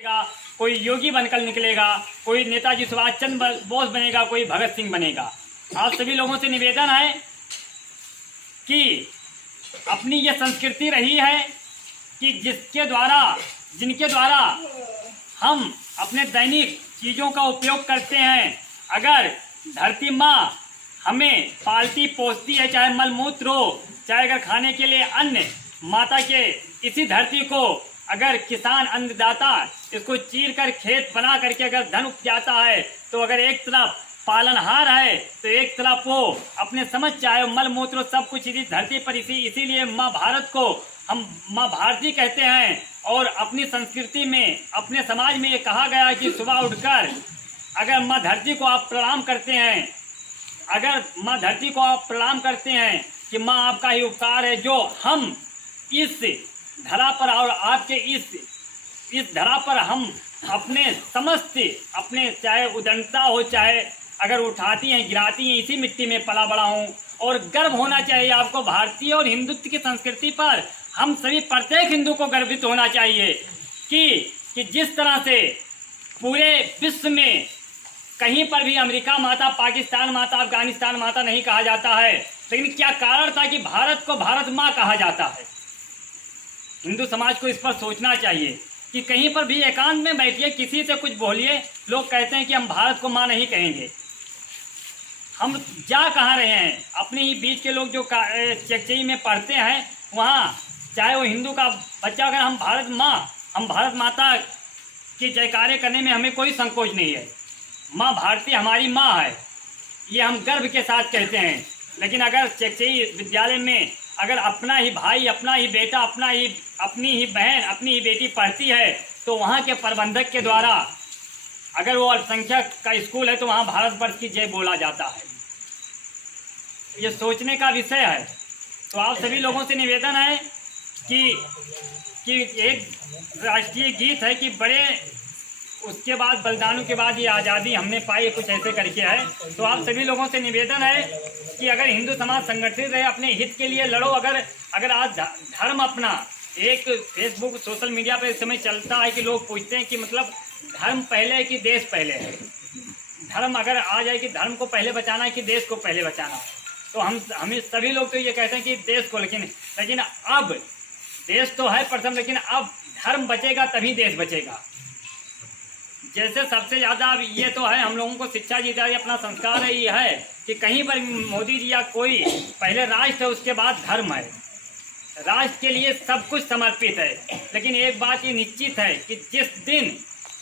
कोई योगी बनकर निकलेगा, कोई नेताजी सुभाष चंद्र बोस बनेगा, कोई भगत सिंह बनेगा। आप सभी लोगों से निवेदन है कि अपनी ये संस्कृति रही है कि जिनके द्वारा हम अपने दैनिक चीज़ों का उपयोग करते हैं। अगर धरती माँ हमें पालती पोसती है, चाहे मलमूत्र हो, चाहे अगर खाने के लिए अन्न, माता के इसी धरती को अगर किसान अन्नदाता इसको चीर कर खेत बना करके अगर धन उपजाता है, तो अगर एक तरफ पालनहार है तो एक तरफ वो अपने समझ चाहे मल मूत्र सब कुछ इसी धरती पर इसीलिए माँ भारत को हम माँ भारती कहते हैं। और अपनी संस्कृति में, अपने समाज में ये कहा गया है कि सुबह उठकर अगर माँ धरती को आप प्रणाम करते हैं, अगर माँ धरती को आप प्रणाम करते हैं कि माँ आपका ही उपकार है जो हम इस धरा पर और आपके इस धरा पर हम अपने समस्त अपने चाहे उदंडता हो, चाहे अगर उठाती हैं गिराती हैं, इसी मिट्टी में पला बड़ा हूँ। और गर्व होना चाहिए आपको भारतीय और हिंदुत्व की संस्कृति पर। हम सभी प्रत्येक हिंदू को गर्वित होना चाहिए कि जिस तरह से पूरे विश्व में कहीं पर भी अमेरिका माता, पाकिस्तान माता, अफगानिस्तान माता नहीं कहा जाता है, लेकिन क्या कारण था कि भारत को भारत माँ कहा जाता है। हिंदू समाज को इस पर सोचना चाहिए कि कहीं पर भी एकांत में बैठिए, किसी से कुछ बोलिए, लोग कहते हैं कि हम भारत को माँ नहीं कहेंगे। हम जा कहाँ रहे हैं? अपने ही बीच के लोग जो चकचई में पढ़ते हैं, वहाँ चाहे वो हिंदू का बच्चा, अगर हम भारत माता की जयकारे करने में हमें कोई संकोच नहीं है। माँ भारती हमारी माँ है, ये हम गर्व के साथ कहते हैं। लेकिन अगर चकचई विद्यालय में अगर अपना ही भाई, अपना ही बेटा, अपनी ही बहन, अपनी ही बेटी पढ़ती है, तो वहाँ के प्रबंधक के द्वारा अगर वो अल्पसंख्यक का स्कूल है तो वहाँ भारतवर्ष की जय बोला जाता है। ये सोचने का विषय है। तो आप सभी लोगों से निवेदन है कि एक राष्ट्रीय गीत है कि बड़े उसके बाद बलिदानों के बाद ये आज़ादी हमने पाई, कुछ ऐसे करके है। तो आप सभी लोगों से निवेदन है कि अगर हिंदू समाज संगठित रहे, अपने हित के लिए लड़ो। अगर आज धर्म अपना एक फेसबुक सोशल मीडिया पर इस समय चलता है कि लोग पूछते हैं कि मतलब धर्म पहले है कि देश पहले है। धर्म अगर आ जाए कि धर्म को पहले बचाना है कि देश को पहले बचाना है, तो हमें सभी लोग तो ये कहते हैं कि देश को, लेकिन अब देश तो है प्रथम, लेकिन अब धर्म बचेगा तभी देश बचेगा। जैसे सबसे ज़्यादा अब ये तो है, हम लोगों को शिक्षा दी जा रही, अपना संस्कार है, ये है कि कहीं पर मोदी जी या कोई पहले राष्ट्र है उसके बाद धर्म है। राष्ट्र के लिए सब कुछ समर्पित है, लेकिन एक बात ये निश्चित है कि जिस दिन